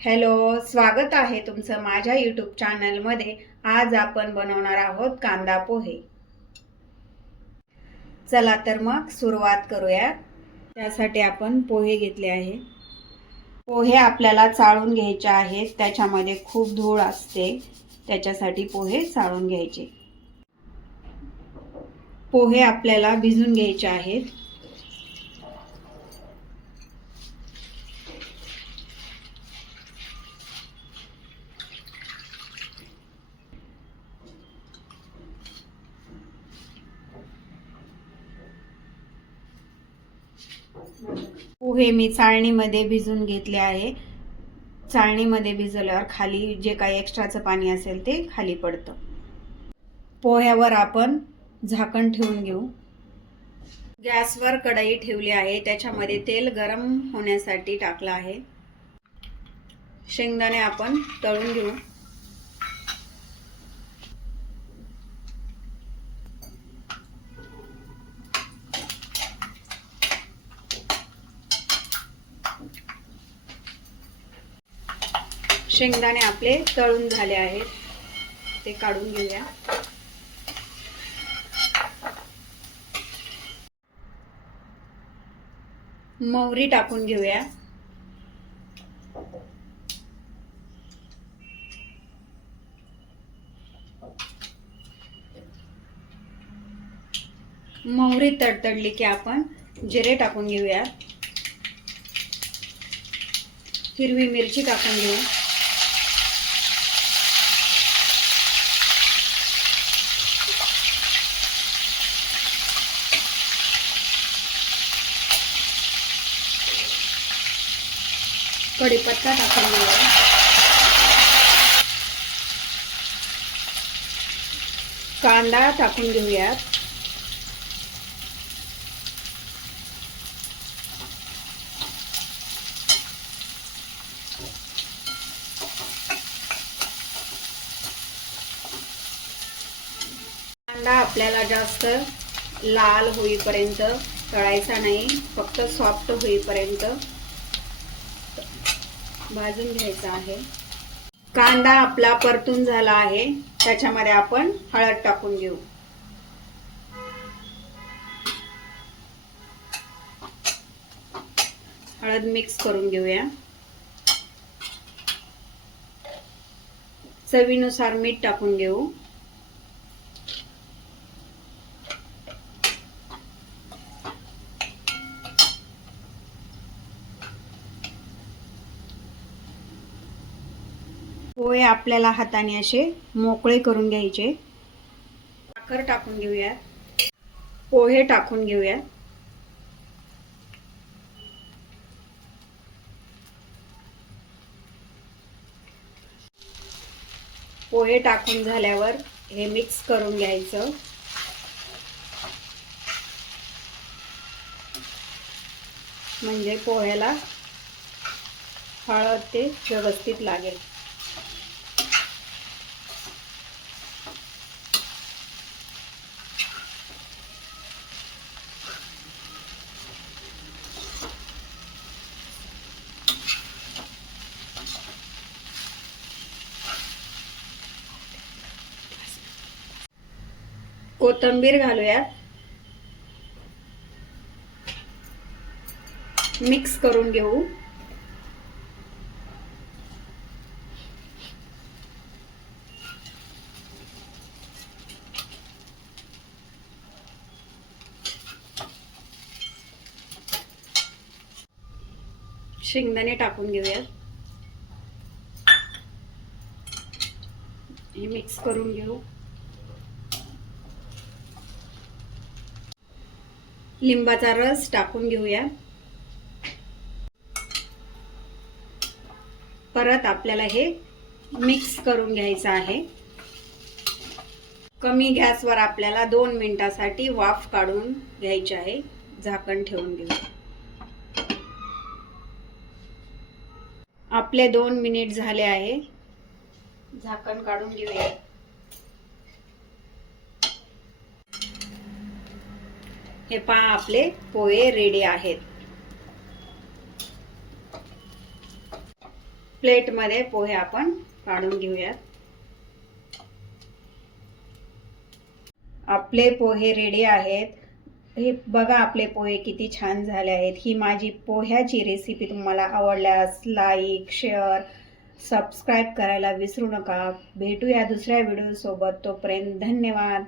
Hello, स्वागत आहे तुमचं माझ्या यूट्यूब चॅनलमध्ये। आज आपण बनवणार आहोत कांदा पोहे। चला तर मग सुरुवात करूया। त्यासाठी आपण पोहे घेतले आहे। पोहे आपल्याला चाळून घ्यायचे आहेत, त्याच्यामध्ये खूप धूळ असते, त्याच्यासाठी पोहे चाळून घ्यायचे। पोहे आपल्याला भिजून घ्यायचे आहेत। पोहे मी चाळणीमध्ये भिजून घेतले आहे। चाळणीमध्ये भिजवल्यावर खाली जे काही एक्स्ट्राचं पाणी असेल ते खाली पडतं। पोह्यावर आपण झाकण ठेवून घेऊ। गॅसवर कढई ठेवली आहे, त्याच्यामध्ये तेल गरम होण्यासाठी टाकलं आहे। शेंगदाणे आपण तळून घेऊ। शेंगदाणे आपले तळून झाले आहेत, ते काढून घेऊया। मोहरी टाकून घेऊया। मोहरी तडतडली की आपण जिरे टाकून घेऊया। हिरवी मिरची टाकून घेऊ। कढीपत्ता टाकून घेऊया। कांदा टाकून घेऊया। कांदा आपल्याला जास्त लाल होईपर्यंत तळायचा नाही, फक्त सॉफ्ट होईपर्यंत भाजून घ्यायचा आहे। कांदा आपला परतून झाला आहे, त्याच्यामध्ये आपण हळद टाकून घेऊ। हळद मिक्स करून घेऊया। चवीनुसार मीठ टाकून घेऊ। पोहे आपल्याला हाताने असे मोकळे करून घ्यायचे। साखर टाकून घेऊया। पोहे टाकून घेऊया। पोहे टाकून झाल्यावर हे मिक्स करून घ्यायचं। म्हणजे पोह्याला हळद ते व्यवस्थित लागेल। कोथिंबीर घालूया। मिक्स करून घेऊ। शेंगदाणे टाकून घेऊया। हे मिक्स करून घेऊ। लिंबाचा रस टाकून घेऊया। परत आपल्याला हे मिक्स करून घ्यायचं आहे। कमी गॅसवर आपल्याला 2 मिनिटांसाठी वाफ काढून घ्यायची आहे। झाकण ठेवून घेऊ। आपले 2 मिनिट झाले आहे, झाकण काढून घेऊया। हे पहा, आपले पोहे रेडी आहेत। प्लेटमध्ये पोहे आपण काढून घेऊयात. आपले पोहे रेडी आहेत. हे बघा आपले पोहे किती छान झाले आहेत. ही माझी पोह्याची रेसिपी तुम्हाला आवडल्यास लाईक, शेअर, सबस्क्राईब करायला विसरू नका. भेटूया दुसऱ्या व्हिडिओ सोबत. तोपर्यंत धन्यवाद.